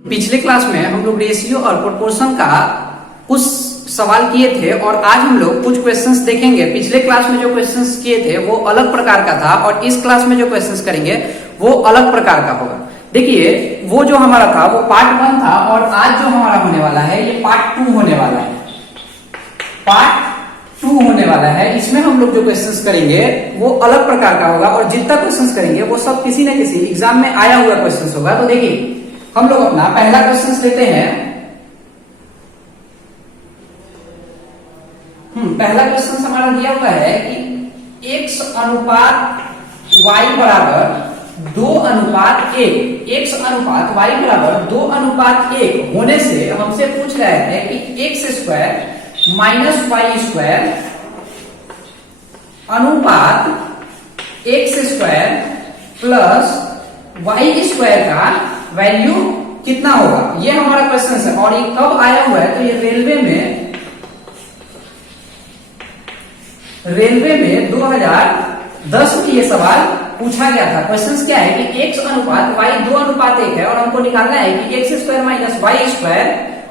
पिछले क्लास में हम लोग रेशियो और प्रोपोर्शन का कुछ सवाल किए थे और आज हम लोग कुछ क्वेश्चंस देखेंगे। पिछले क्लास में जो क्वेश्चंस किए थे वो अलग प्रकार का था और इस क्लास में जो क्वेश्चंस करेंगे वो अलग प्रकार का होगा। देखिए वो जो हमारा था वो पार्ट 1 था और आज जो हमारा होने वाला है ये पार्ट 2 होने वाला है। पार्ट 2 होने वाला है। इसमें हम लोग जो क्वेश्चंस करेंगे वो अलग प्रकार का होगा और जितना क्वेश्चंस करेंगे वो सब किसी न किसी एग्जाम में आया हुआ क्वेश्चंस होगा। तो देखिए हम लोग अपना पहला क्वेश्चन लेते हैं। पहला क्वेश्चन हमारा दिया हुआ है कि x अनुपात y बराबर 2:1, x अनुपात y बराबर 2:1 होने से हमसे पूछ रहा है कि x² माइनस y² अनुपात x² प्लस y² का वैल्यू कितना होगा, ये हमारा क्वेश्चन है। और ये कब आया हुआ है तो ये रेलवे में 2010 में ये सवाल पूछा गया था। क्वेश्चन क्या है कि x अनुपात y 2:1 है और हमको निकालना है कि x² माइनस y²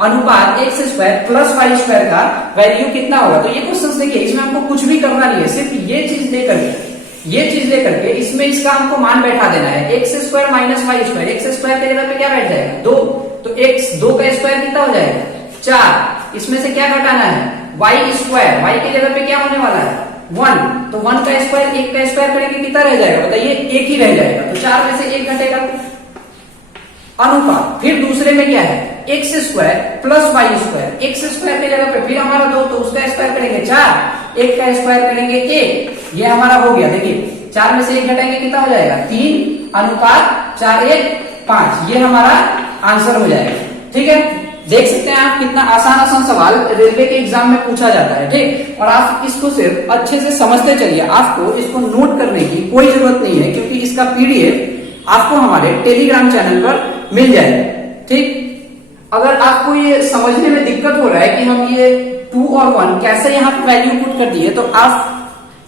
अनुपात x² प्लस y² का वैल्यू कितना होगा। तो ये क्वेश्चन देखिए इसमें हमको कुछ भी करना नहीं है, सिर्फ ये चीज लेकर के इसमें इसका हमको मान बैठा देना है। x² माइनस y², x² के जगह पे क्या बैठ जाएगा 2, तो x 2 का स्क्वायर कितना हो जाएगा 4। इसमें से क्या घटाना है y², y की जगह पे क्या होने वाला है 1, तो 1 का स्क्वायर 1 का स्क्वायर करेंगे कितना रह जाएगा बताइए, 1 ही रह जाएगा। तो 4 में से 1 घटेगा अनुपात। फिर दूसरे में क्या है x² प्लस y², x² के जगह पे फिर हमारा 2, तो उसका स्क्वायर करेंगे 4, 1 का स्क्वायर करेंगे 1, ये हमारा हो गया। देखिए 4 में से 1 घटाएंगे कितना हो जाएगा 3 अनुपात 4 1 5, ये हमारा आंसर हो जाएगा। ठीक है, देख सकते हैं आप कितना आसान सवाल रेलवे के एग्जाम में पूछा जाता है। ठीक, और आप इसको सिर्फ अच्छे से समझते चलिए, आपको इसको नोट करने की कोई जरूरत नहीं है क्योंकि इसका पीडीएफ आपको हमारे टेलीग्राम चैनल पर मिल जाएगा। ठीक, अगर आपको ये समझने में दिक्कत हो रहा है कि हम ये 2 और 1 कैसे यहाँ पे वैल्यू पुट कर दिए, तो आप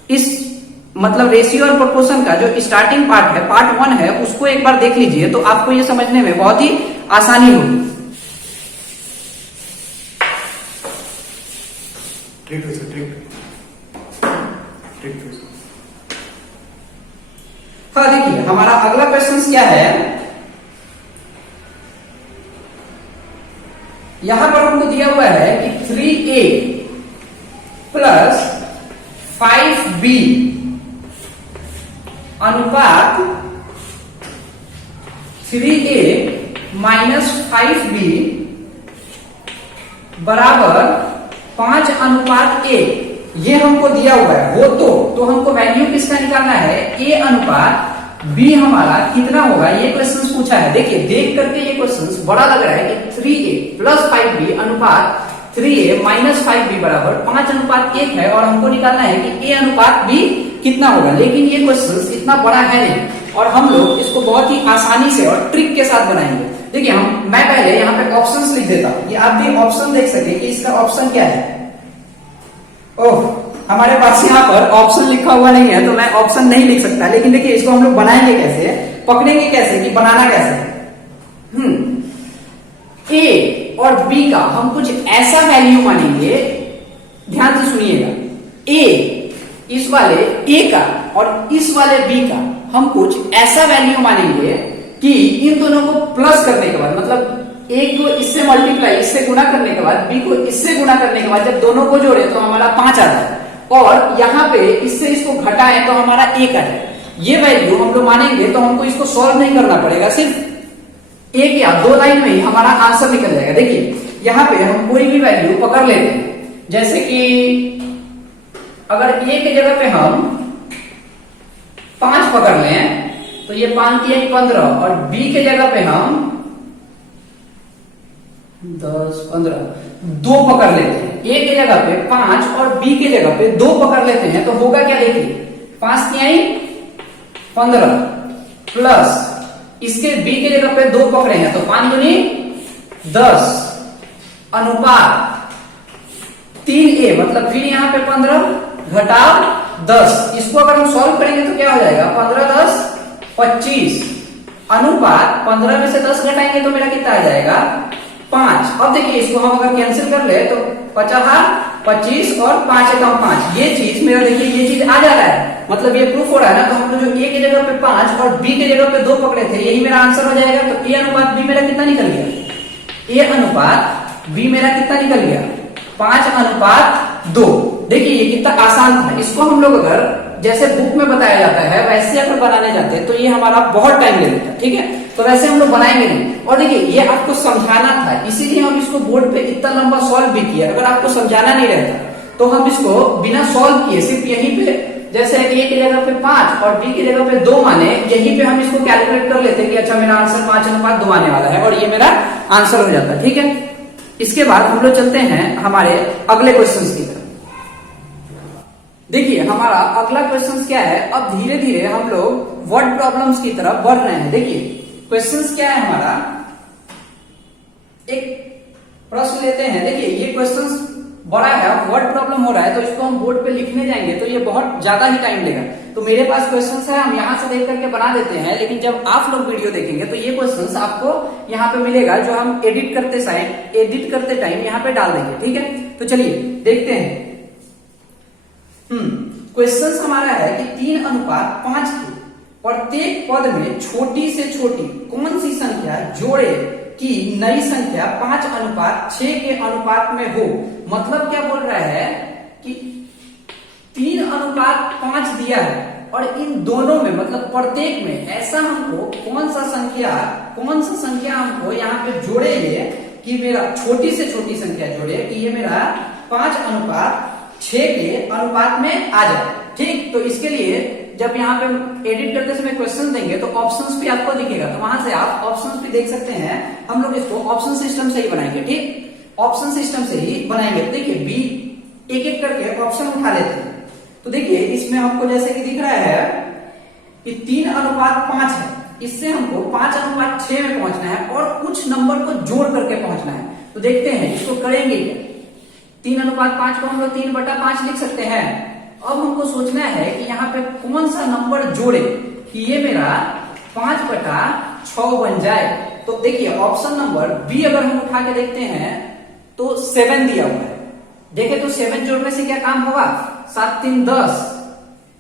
इस मतलब रेशियो और प्रोपोर्शन का जो स्टार्टिंग पार्ट है पार्ट 1 है उसको एक बार देख लीजिए, तो आपको ये समझने में बहुत ही आसानी होगी। हाँ देखिए हमारा अगला क्वेश्चन क्या है, यहां पर हमको दिया हुआ है कि 3a प्लस 5b अनुपात 3a माइनस 5b बराबर 5:1, ये हमको दिया हुआ है। वो तो हमको वैल्यू किसका निकालना है a अनुपात b हमारा कितना होगा, ये क्वेश्चन पूछा है। देखिए देख करके ये क्वेश्चन बड़ा लग रहा है कि 3a प्लस 5b अनुपात 3a माइनस 5b बराबर 5:1 है और हमको निकालना है कि a अनुपात b कितना होगा। लेकिन ये क्वेश्चन इतना बड़ा है नहीं और हम लोग इसको बहुत ही आसानी से और ट्रिक के साथ बनाएंगे। देखिए मैं पहले यहाँ पे ऑप्शंस लिख देता हूँ कि आप भी ऑप्शन देख सके कि इसका ऑप्शन क्या है। ओह, हमारे पास यहाँ पर ऑप्शन लिखा हुआ नहीं है तो मैं ऑप्शन नहीं लिख सकता, लेकिन देखिए इसको हम लोग बनाएंगे कैसे, पकड़ेंगे कैसे कि बनाना कैसे। ए और बी का हम कुछ ऐसा वैल्यू मानेंगे, ध्यान से सुनिएगा, ए इस वाले ए का और इस वाले बी का हम कुछ ऐसा वैल्यू मानेंगे कि इन दोनों को प्लस करने के बाद, मतलब ए को इससे मल्टीप्लाई इससे गुणा करने के बाद बी को इससे गुणा करने के बाद जब दोनों को जोड़े तो हमारा 5 आता है और यहाँ पे इससे इसको घटाएं तो हमारा 1 आता है। ये वैल्यू हम लोग मानेंगे तो हमको इसको सॉल्व नहीं करना पड़ेगा, सिर्फ 1 या 2 लाइन में ही हमारा आंसर निकल जाएगा। देखिए यहाँ पे हम कोई भी वैल्यू पकड़ लेते हैं, जैसे कि अगर ए के जगह पे हम 5 पकड़ लें तो ये 5 3 15 और बी के जगह पे हम 10 15 2 पकड़ लेते हैं। ए के जगह पे 5 और बी के जगह पे 2 पकड़ लेते हैं तो होगा क्या, देखिए 5 3 15 प्लस इसके बी के जगह पे 2 पकड़े हैं तो 5 दूनी 10 अनुपात 3a, मतलब फिर यहाँ पे 15 घटाव 10। इसको अगर हम सॉल्व करेंगे तो क्या हो जाएगा 15 10 25 अनुपात 15 में से 10 घटाएंगे तो मेरा कितना आ जाएगा 5। अब देखिए इसको हम अगर कैंसिल कर ले तो 25 और 5 एकम 5, ये चीज मेरा देखिए ये चीज आ जा रहा है, मतलब ये प्रूफ हो रहा है ना। तो हम लोग जो ए की जगह पे 5 और बी की जगह पे 2 पकड़े थे, यही मेरा आंसर हो जाएगा। तो ए अनुपात बी मेरा कितना निकल गया, ए अनुपात बी मेरा कितना निकल गया 5:2। देखिए ये कितना आसान था। इसको हम लोग अगर जैसे बुक में बताया जाता है वैसे अगर बनाने जाते हैं तो ये हमारा बहुत टाइम ले लेता है, ठीक है। तो वैसे हम लोग बनाएंगे नहीं। और देखिए ये आपको समझाना था, इसीलिए हम इसको बोर्ड पे इतना लंबा सॉल्व भी किया। अगर आपको समझाना नहीं रहता तो हम इसको बिना सॉल्व किए सिर्फ यहीं पे जैसे ए की जगह पे 5 और बी की जगह पे 2 माने, यहीं पे हम इसको कैलकुलेट कर लेते कि अच्छा मेरा आंसर 5:2 आने वाला है और ये मेरा आंसर हो जाता है, ठीक है। इसके बाद हम लोग चलते हैं हमारे अगले क्वेश्चन की तरफ। देखिए हमारा अगला क्वेश्चन क्या है, अब धीरे धीरे हम लोग वर्ड प्रॉब्लम्स की तरफ बढ़ रहे हैं। देखिए क्वेश्चन क्या है हमारा, एक प्रश्न लेते हैं। देखिए ये क्वेश्चन बड़ा है, वर्ड प्रॉब्लम हो रहा है तो इसको हम बोर्ड पे लिखने जाएंगे तो ये बहुत ज्यादा ही टाइम लेगा। तो मेरे पास क्वेश्चंस है, हम यहाँ से देख करके बना देते हैं, लेकिन जब आप लोग वीडियो देखेंगे तो ये क्वेश्चंस आपको यहाँ पे मिलेगा जो हम एडिट करते टाइम यहाँ पे डाल देंगे, ठीक है। तो चलिए देखते हैं। क्वेश्चन हमारा है कि 3:5 के प्रत्येक पद में छोटी से छोटी कौन सी संख्या जोड़े कि नई संख्या 5:6 के अनुपात में हो। मतलब क्या बोल रहा है कि 3:5 दिया है और इन दोनों में मतलब प्रत्येक में ऐसा हमको कौन सा संख्या हमको यहाँ पे जोड़े ये कि मेरा छोटी से छोटी संख्या जोड़े कि ये मेरा 5:6 के अनुपात में आ जाए, ठीक। तो इसके लिए जब यहाँ पे एडिट करते समय क्वेश्चन देंगे तो ऑप्शंस भी आपको दिखेगा, तो वहां से आप ऑप्शंस भी देख सकते हैं। हम लोग इसको ऑप्शन सिस्टम से ही बनाएंगे, ठीक। ऑप्शन सिस्टम से ही बनाएंगे। तो देखिए बी एक एक करके ऑप्शन उठा लेते हैं। तो देखिए इसमें हमको जैसे कि दिख रहा है कि 3:5 है, इससे हमको 5:6 में पहुंचना है और कुछ नंबर को जोड़ करके पहुंचना है। तो देखते हैं इसको करेंगे क्या। 3:5 को हम लोग 3/5 लिख सकते हैं। अब हमको सोचना है कि यहाँ पे कौन सा नंबर जोड़े कि ये मेरा 5/6 बन जाए। तो देखिए ऑप्शन नंबर बी अगर हम उठा के देखते हैं तो 7 दिया हुआ है। देखे तो 7 जोड़ने से क्या काम होगा, 7 3 10,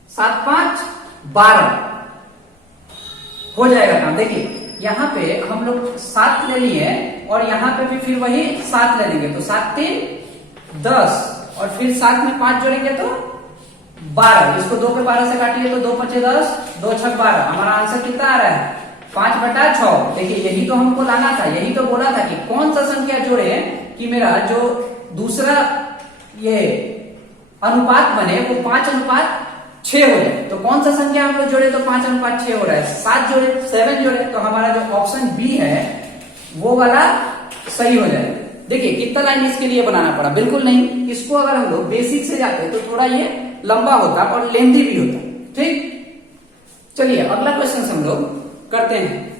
7 5 12 हो जाएगा काम। देखिए यहाँ पे हम लोग 7 ले लिए और यहाँ पे भी फिर वही 7 ले लेंगे, तो 7 3 10 और फिर 7 में 5 जोड़ेंगे तो 12। इसको 2 पे 12 से काटिए तो 2 5 10, 2 6 12। हमारा आंसर कितना आ रहा है 5/6। देखिए यही तो हमको लाना था, यही तो बोला था कि कौन सा संख्या जोड़े कि मेरा जो दूसरा ये अनुपात बने वो 5:6 हो जाए। तो कौन सा संख्या हम लोग जोड़े तो 5:6 हो रहा है। 7 जोड़े 7 जोड़े तो हमारा जो ऑप्शन बी है वो वाला सही हो जाएगा। देखिए कितना लाइन इसके लिए बनाना पड़ा, बिल्कुल नहीं। इसको अगर हम लोग बेसिक से जाते तो थोड़ा ये लंबा होता और लेंथी भी होता, ठीक। चलिए अगला क्वेश्चन हम लोग करते हैं।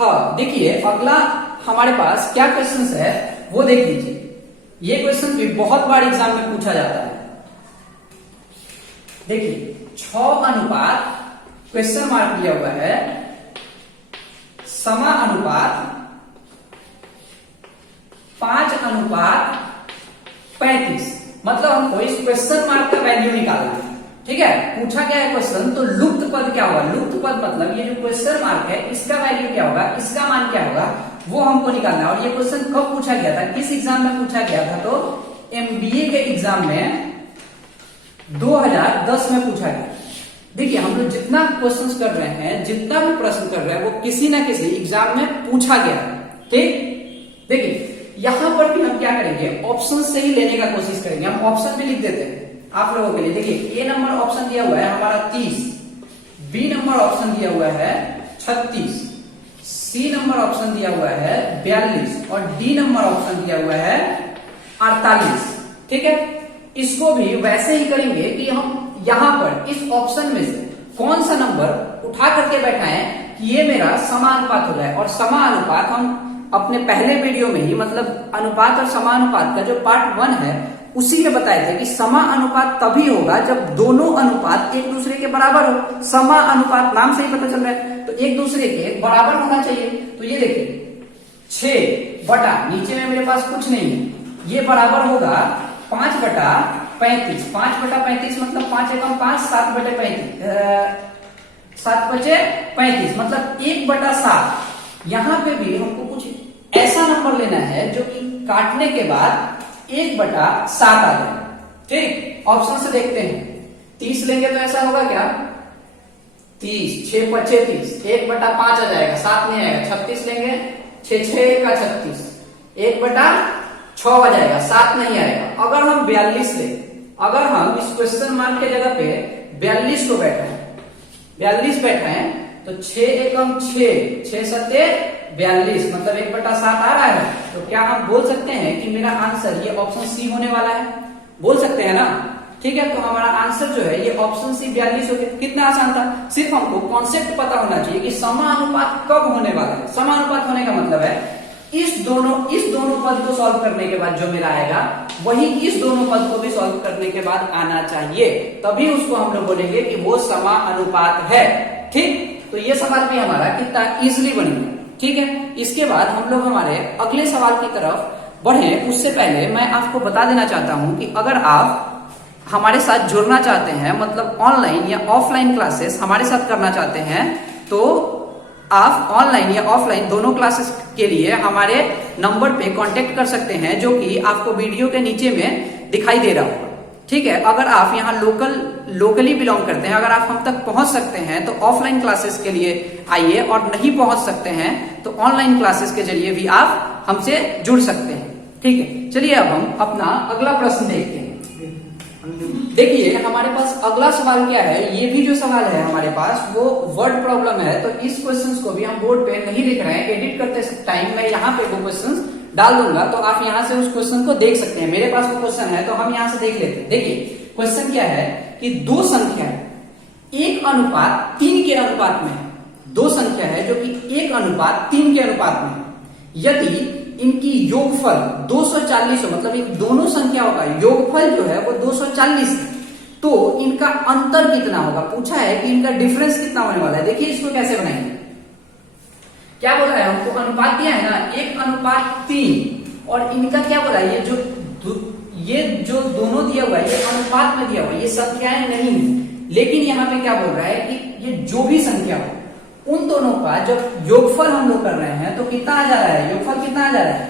हाँ देखिए अगला हमारे पास क्या क्वेश्चन है वो देख लीजिए। ये क्वेश्चन भी बहुत बार एग्जाम में पूछा जाता है। देखिए 6 अनुपात क्वेश्चन मार्क दिया हुआ है, समानुपात 5:35। मतलब हमको इस क्वेश्चन मार्क का वैल्यू निकालना है, ठीक है। पूछा क्या है क्वेश्चन, तो लुप्त पद क्या होगा। लुप्त पद मतलब ये जो क्वेश्चन मार्क है इसका वैल्यू क्या होगा, इसका मान क्या होगा वो हमको निकालना है। और ये क्वेश्चन कब पूछा गया था, किस एग्जाम में पूछा गया था, तो एमबीए के एग्जाम में 2010 में पूछा गया। देखिए हम लोग जितना क्वेश्चंस कर रहे हैं, जितना भी प्रश्न कर रहे हैं वो किसी ना किसी एग्जाम में पूछा गया है, ठीक। देखिए यहां पर भी हम क्या करेंगे, ऑप्शन से ही लेने का कोशिश करेंगे। हम ऑप्शन भी लिख देते हैं आप लोगों के लिए। देखिए ए नंबर ऑप्शन दिया हुआ है हमारा 30, बी नंबर ऑप्शन दिया हुआ है 36, सी नंबर ऑप्शन दिया हुआ है 42 और डी नंबर ऑप्शन दिया हुआ है 48, ठीक है। इसको भी वैसे ही करेंगे कि हम यहां पर इस ऑप्शन में से कौन सा नंबर उठा करके बैठाएं कि ये मेरा समानुपात हो जाए। और समानुपात हम अपने पहले वीडियो में ही मतलब अनुपात और समानुपात का जो पार्ट 1 है उसी में बताए थे कि समानुपात तभी होगा जब दोनों अनुपात एक दूसरे के बराबर हो। समानुपात नाम से ही पता चल रहा है, तो एक दूसरे के बराबर होना चाहिए। तो ये देखिए 6 बटा, नीचे में मेरे पास कुछ नहीं है, ये बराबर होगा 5 बटा 35। 5 बटा 35 मतलब 5 एकम 5, 7 बटे 35, 7 बचे 35 मतलब 1 बटा 7। यहां पे भी हमको कुछ ऐसा नंबर लेना है जो कि काटने के बाद 1 बटा 7 आ जाए। ठीक, ऑप्शन से देखते हैं। 30 लेंगे तो ऐसा होगा क्या, 30, 6 बचे 30, 1 बटा 5 आ जाएगा, 7 नहीं आएगा। 36 लेंगे, 6 6 का 36, 1 बटा 6 आ जाएगा, 7 नहीं आएगा। अगर हम 42 ले, अगर हम इस क्वेश्चन मार्क के जगह पे 42 को बैठाएं, 42 बैठाएं तो 6 एकम 6, 6 सत्ते 42 मतलब 1 बटा 7 आ रहा है। तो क्या हम बोल सकते हैं कि मेरा आंसर ये ऑप्शन सी होने वाला है? बोल सकते हैं ना। ठीक है, तो हमारा आंसर जो है ये ऑप्शन सी 42 हो गया। कितना आसान था, सिर्फ हमको कॉन्सेप्ट पता होना चाहिए कि समानुपात कब होने वाला है। समानुपात होने का मतलब है इस दोनों पद को सॉल्व करने के बाद जो मेरा आएगा वही इस दोनों पद को भी सॉल्व करने के बाद आना चाहिए, तभी उसको हम लोग बोलेंगे कि वो समानुपात है। ठीक, तो ये सवाल भी हमारा कितना इजिली बन गया। ठीक है, इसके बाद हम लोग हमारे अगले सवाल की तरफ बढ़े उससे पहले मैं आपको बता देना चाहता हूं कि अगर आप हमारे साथ जुड़ना चाहते हैं, मतलब ऑनलाइन या ऑफलाइन क्लासेस हमारे साथ करना चाहते हैं, तो आप ऑनलाइन या ऑफलाइन दोनों क्लासेस के लिए हमारे नंबर पे कांटेक्ट कर सकते हैं जो कि आपको वीडियो के नीचे में दिखाई दे रहा होगा। ठीक है, अगर आप यहाँ लोकली बिलोंग करते हैं, अगर आप हम तक पहुंच सकते हैं तो ऑफलाइन क्लासेस के लिए आइए, और नहीं पहुंच सकते हैं तो ऑनलाइन क्लासेस के जरिए भी आप हमसे जुड़ सकते हैं। ठीक है, चलिए अब हम अपना अगला प्रश्न देखते हैं। देखिए हमारे पास अगला सवाल क्या है, ये भी जो सवाल है हमारे पास वो वर्ड प्रॉब्लम है। तो इस क्वेश्चंस को भी हम बोर्ड पे नहीं लिख रहे हैं, एडिट करते टाइम मैं यहाँ पे वो क्वेश्चंस डाल दूंगा, तो आप यहाँ से उस क्वेश्चन को देख सकते हैं। मेरे पास वो क्वेश्चन है तो हम यहाँ से देख लेते हैं। देखिए क्वेश्चन क्या है कि दो संख्या 1:3 के अनुपात में, दो संख्या है जो कि 1:3 के अनुपात में, यदि इनकी योगफल 240 हो, मतलब इन दोनों संख्याओं का योगफल जो है वो 240 है, तो इनका अंतर कितना होगा। पूछा है कि इनका डिफरेंस कितना होने वाला है। देखिए इसको कैसे बनाएंगे, क्या बोला है हमको, अनुपात दिया है ना 1:3, और इनका क्या बोला है, ये जो दोनों दिया हुआ है ये अनुपात में दिया हुआ है, ये संख्याएं नहीं है। लेकिन यहाँ पे क्या बोल रहा है कि ये जो भी संख्या हो उन दोनों का जब योगफल हम लोग कर रहे हैं तो कितना आ जा रहा है, योगफल कितना आ जा रहा है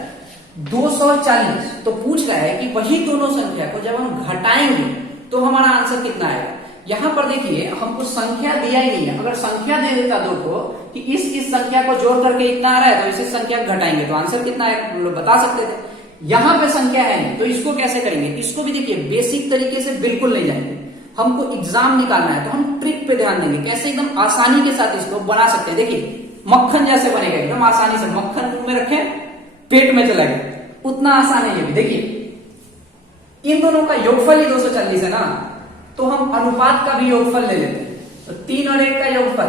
240। तो पूछ रहा है कि वही दोनों संख्या को जब हम घटाएंगे तो हमारा आंसर कितना आएगा। यहां पर देखिए हमको संख्या दिया ही नहीं है, अगर संख्या दे देता दो को कि इस संख्या को जोड़ करके इतना आ रहा है तो इसी संख्या को घटाएंगे तो आंसर कितना आएगा हम लोग बता सकते थे। यहां पे संख्या है नहीं, तो इसको कैसे करेंगे, इसको भी देखिए बेसिक तरीके से बिल्कुल नहीं जाएंगे, हमको एग्जाम निकालना है तो हम ट्रिक पे ध्यान देंगे, कैसे एकदम आसानी के साथ इसको बना सकते हैं। देखिए मक्खन जैसे बनेगा, एकदम आसानी से, मक्खन मुंह में रखे पेट में चला गया, उतना आसान है ये भी। देखिए इन दोनों का योगफल ही 240 है ना, तो हम अनुपात का भी योगफल ले लेते हैं। तो 3 और 1 का योगफल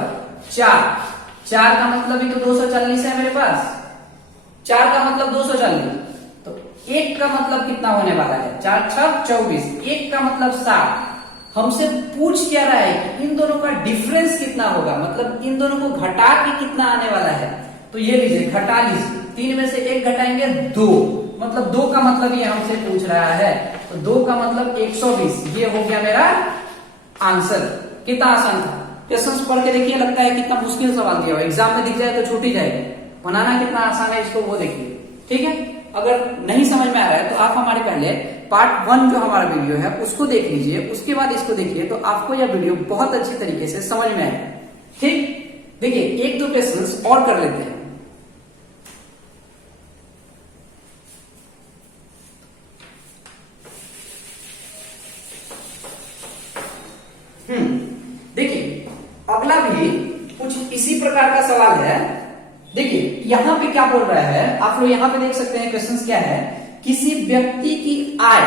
4, 4 का मतलब ही तो 240 है मेरे पास, 4 का मतलब 240, तो 1 का मतलब कितना होने वाला है, 4 6 24, 1 का मतलब 7। हमसे पूछ क्या रहा है कि इन दोनों का डिफरेंस कितना होगा, मतलब इन दोनों को घटा के कितना आने वाला है। तो ये लीजिए घटा लीजिए, 3 में से 1 घटाएंगे 2, मतलब 2 का मतलब ये हमसे पूछ रहा है, तो 2 का मतलब 120। ये हो गया मेरा आंसर। कितना आसान था, क्वेश्चन पढ़ के देखिए, लगता है कितना मुश्किल सवाल दिया हुआ, एग्जाम में दिख जाए तो छूट ही जाएगी, बनाना कितना आसान है इसको वो देखिए। ठीक है, अगर नहीं समझ में आ रहा है तो आप हमारे पहले पार्ट 1 जो हमारा वीडियो है उसको देख लीजिए, उसके बाद इसको देखिए, तो आपको यह वीडियो बहुत अच्छी तरीके से समझ में आएगा। ठीक, देखिए 1-2 क्वेश्चंस और कर लेते हैं। देखिए अगला भी कुछ इसी प्रकार का सवाल है। देखिए यहां पे क्या बोल रहा है, आप लोग यहां पे देख सकते हैं क्वेश्चन क्या है, किसी व्यक्ति की आय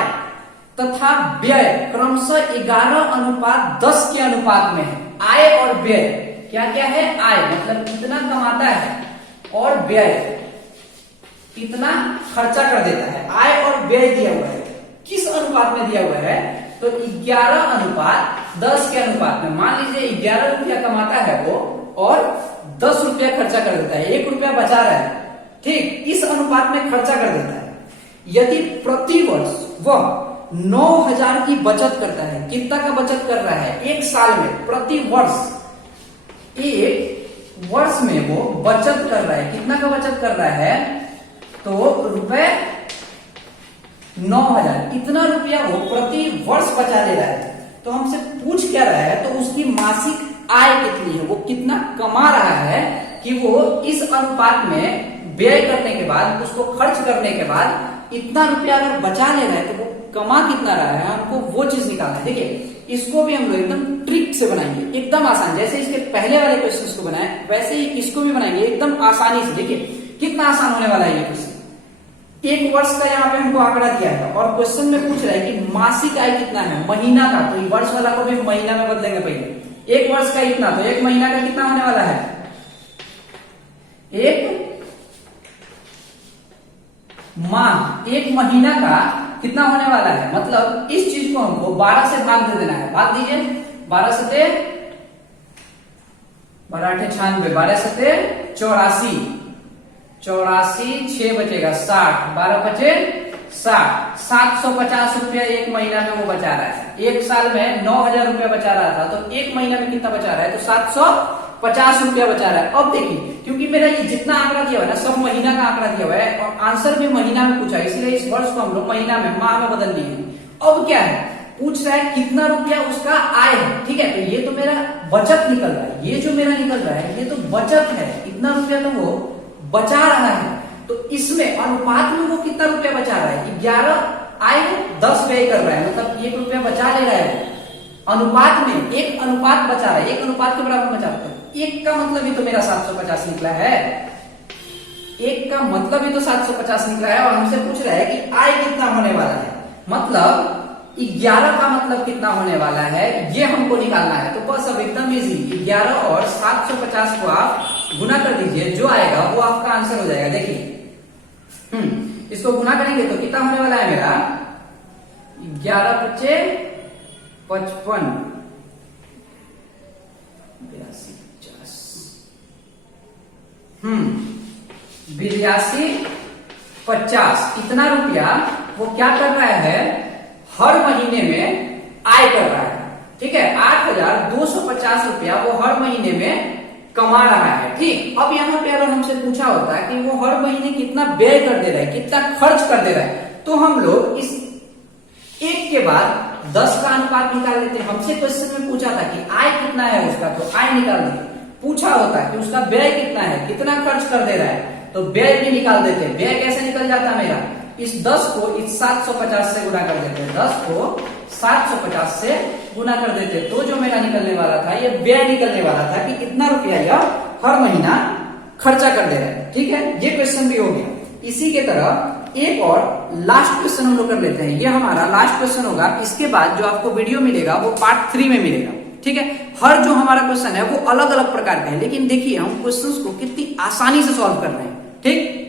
तथा व्यय क्रमशः 11:10 के अनुपात में है। आय और व्यय क्या क्या है, आय मतलब कितना कमाता है, और व्यय इतना खर्चा कर देता है। आय और व्यय दिया हुआ है, किस अनुपात में दिया हुआ है, तो 11:10 के अनुपात में। मान लीजिए 11 रुपया कमाता है वो और 10 रुपया खर्चा कर देता है, 1 रुपया बचा रहा है, ठीक, इस अनुपात में खर्चा कर देता है। यदि प्रति वर्ष वह 9,000 की बचत करता है, कितना का बचत कर रहा है, एक साल में, प्रति वर्ष, एक वर्ष में वो बचत कर रहा है, कितना का बचत कर रहा है, तो रुपए 9,000, इतना रुपया वो प्रति वर्ष बचा ले रहा है। तो हमसे पूछ क्या रहा है, तो उसकी मासिक आय कितनी है, वो कितना कमा रहा है कि वो इस अनुपात में व्यय करने के बाद, उसको खर्च करने के बाद इतना रुपया अगर बचा ले रहा है तो वो कमा कितना रहा है, हमको वो चीज निकालना है। देखिए इसको भी हम लोग एकदम ट्रिक से बनाएंगे, एकदम आसान, जैसे इसके पहले वाले क्वेश्चन को बनाए वैसे ही इसको भी बनाएंगे एकदम आसानी से। देखिए कितना आसान होने वाला है ये क्वेश्चन। एक वर्ष का यहाँ पे हमको आंकड़ा दिया है और क्वेश्चन में पूछ रहा है कि मासिक आय कितना है, महीना का, तो वर्ष वाला को भी महीना में बदलेंगे पहले। एक वर्ष का इतना, तो एक महीना का कितना होने वाला है, एक माह, एक महीना का कितना होने वाला है, मतलब इस चीज को हमको 12 से भाग दे देना है। भाग दीजिए, 12 सते 12×8 = 96, 12 सते 84, 84, 6 बचेगा 60, 12 बचे 60, 750 रुपया एक महीना में वो बचा रहा है। एक साल में 9,000 रुपया बचा रहा था, तो एक महीना में कितना बचा रहा है, तो 750 रुपया बचा रहा है। अब देखिए क्योंकि मेरा ये जितना आंकड़ा दिया हुआ है ना, सब महीना का आंकड़ा दिया हुआ है और आंसर भी महीना में पूछा है, इसलिए इस वर्ष को हम लोग महीना में, माह में बदल दिए हैं। अब क्या है, पूछ रहा है कितना रुपया उसका आय है, ठीक है, तो ये तो मेरा बचत निकल रहा है, ये जो मेरा निकल रहा है ये तो बचत है, इतना रुपया तो वो बचा रहा है। तो इसमें अनुपात में वो कितना रुपया बचा रहा है, 11 आय 10 व्यय कर रहा है, मतलब 1 रुपया बचा ले रहा है। अनुपात में एक अनुपात बचा रहा है, एक अनुपात के बराबर बचा रहा है। एक का मतलब ही तो मेरा 750 निकला है, एक का मतलब ही तो 750 निकला है और हमसे पूछ रहा है कि आय कितना होने वाला है, मतलब 11 का मतलब कितना होने वाला है, ये हमको निकालना है। तो बस अब एकदम इजी, 11 और 750 को आप गुना कर दीजिए, जो आएगा वो आपका आंसर हो जाएगा। देखिए इसको गुना करेंगे तो कितना होने वाला है मेरा, 11 × 5 = 55, 82, 50, इतना रुपया वो क्या कर रहा है, हर महीने में आय कर रहा है, ठीक है, 8,250 रुपया वो हर महीने में कमा रहा है, ठीक। अब यहाँ पे अगर हमसे पूछा होता है कि वो हर महीने कितना व्यय कर दे रहा है, कितना खर्च कर दे रहा है, तो हम लोग इस एक के बाद 10 का अनुपात निकाल लेते हैं। हमसे क्वेश्चन में पूछा था कि आय कितना है उसका, तो आय निकाल देते। पूछा होता है कि उसका व्यय कितना है, कितना खर्च कर दे रहा है, तो व्यय भी निकाल देते। व्यय कैसे निकल जाता है मेरा, इस 10 को इस 750 से गुना कर देते, 10 को 750 से गुना कर देते, तो जो मेरा निकलने वाला था ये व्यय निकलने वाला था कि कितना रुपया यह हर महीना खर्चा कर दे रहा है, ठीक है। ये क्वेश्चन भी हो गया। इसी के तरह एक और लास्ट क्वेश्चन हम लोग कर लेते हैं, ये हमारा लास्ट क्वेश्चन होगा। इसके बाद जो आपको वीडियो मिलेगा वो पार्ट 3 में मिलेगा, ठीक है। हर जो हमारा क्वेश्चन है वो अलग अलग प्रकार का है, लेकिन देखिए हम क्वेश्चंस को कितनी आसानी से सॉल्व कर रहे हैं, ठीक।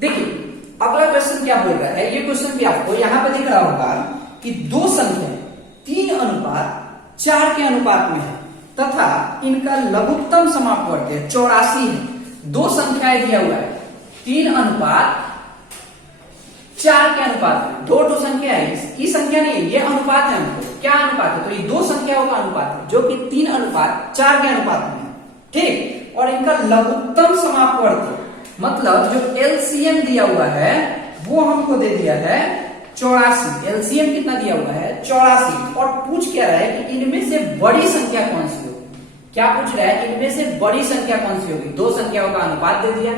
देखिए अगला क्वेश्चन क्या बोल रहा है, ये क्वेश्चन भी आपको यहां पे दिख रहा होगा कि दो संख्या 3:4 के अनुपात में है तथा इनका लघुत्तम समापवर्ती 84 है। दो संख्याएं दिया हुआ है 3:4 के अनुपात में, दो संख्या है, इसकी संख्या नहीं है, ये अनुपात है। हमको क्या अनुपात है, तो ये दो संख्याओं का अनुपात है जो कि 3:4 के अनुपात में है, ठीक। और इनका लघुत्तम समापवर्ती मतलब जो एलसीएम दिया हुआ है वो हमको दे दिया है 84। एलसीएम कितना दिया हुआ है, 84। और पूछ क्या रहा है कि इनमें से बड़ी संख्या कौन सी होगी। क्या पूछ रहा है, इनमें से बड़ी संख्या कौन सी होगी। दो संख्याओं का अनुपात दे दिया,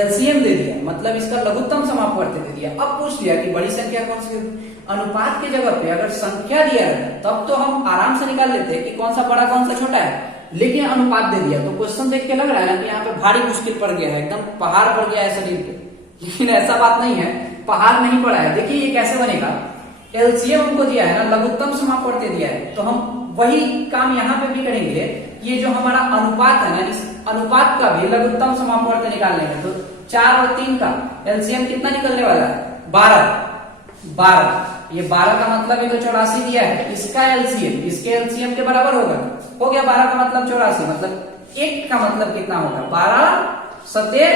एलसीएम दे दिया, मतलब इसका लघुत्तम समापवर्ती दे दिया। अब पूछ लिया कि बड़ी संख्या कौन सी होगी। अनुपात की जगह पे अगर संख्या दिया रहता तब तो हम आराम से निकाल लेते कि कौन सा बड़ा कौन सा छोटा है, लेकिन अनुपात दे दिया तो क्वेश्चन देख के लग रहा है कि यहाँ पे भारी मुश्किल पड़ गया है, एकदम पहाड़ पड़ गया है शरीर पे, लेकिन ऐसा बात नहीं है, पहाड़ नहीं पड़ा है। देखिए ये कैसे बनेगा, एलसीएम हमको दिया है ना, लघुत्तम समापवर्ती दिया है, तो हम वही काम यहाँ पे भी करेंगे। ये जो हमारा अनुपात है ना, इस अनुपात का भी लघुत्तम समापवर्त निकाल लेंगे। तो 4 और 3 का एलसीएम कितना निकलने वाला है? 12। ये 12 का मतलब ये तो 84 दिया है, इसका एलसीएम इसके एलसीएम के बराबर होगा। हो गया 12 का मतलब 84, मतलब 1 का मतलब कितना होगा? 12 7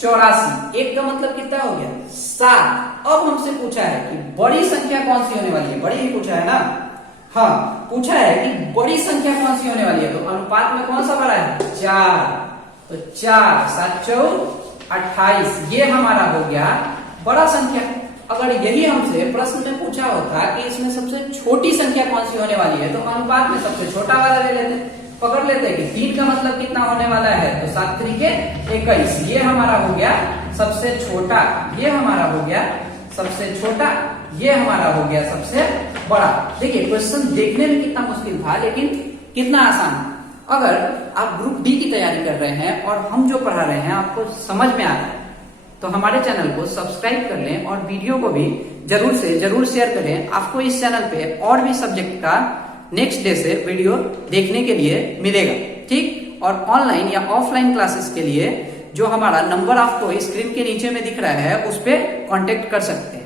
84। 1 का मतलब कितना हो गया? 7। अब हमसे पूछा है कि बड़ी संख्या कौन सी होने वाली है? बड़ी ही पूछा है ना। हाँ, पूछा है कि बड़ी संख्या कौन सी होने वाली है। तो अनुपात में कौन सा बड़ा है? 4। तो 4 7 4 28, ये हमारा हो गया बड़ा संख्या। अगर यही हमसे प्रश्न में पूछा होता कि इसमें सबसे छोटी संख्या कौन सी होने वाली है, तो अनुपात में सबसे छोटा वाला ले लेते, पकड़ लेते कि 3 का मतलब कितना होने वाला है। तो 7 3 21, ये हमारा हो गया सबसे छोटा, ये हमारा हो गया सबसे छोटा, ये हमारा हो गया सबसे बड़ा। देखिए क्वेश्चन देखने में कितना मुश्किल था, लेकिन कितना आसान। अगर आप ग्रुप डी की तैयारी कर रहे हैं और हम जो पढ़ा रहे हैं आपको समझ में आ रहा है, तो हमारे चैनल को सब्सक्राइब कर लें और वीडियो को भी जरूर से जरूर शेयर करें। आपको इस चैनल पे और भी सब्जेक्ट का नेक्स्ट डे से वीडियो देखने के लिए मिलेगा, ठीक। और ऑनलाइन या ऑफलाइन क्लासेस के लिए जो हमारा नंबर आपको स्क्रीन के नीचे में दिख रहा है, उस पर कॉन्टेक्ट कर सकते हैं।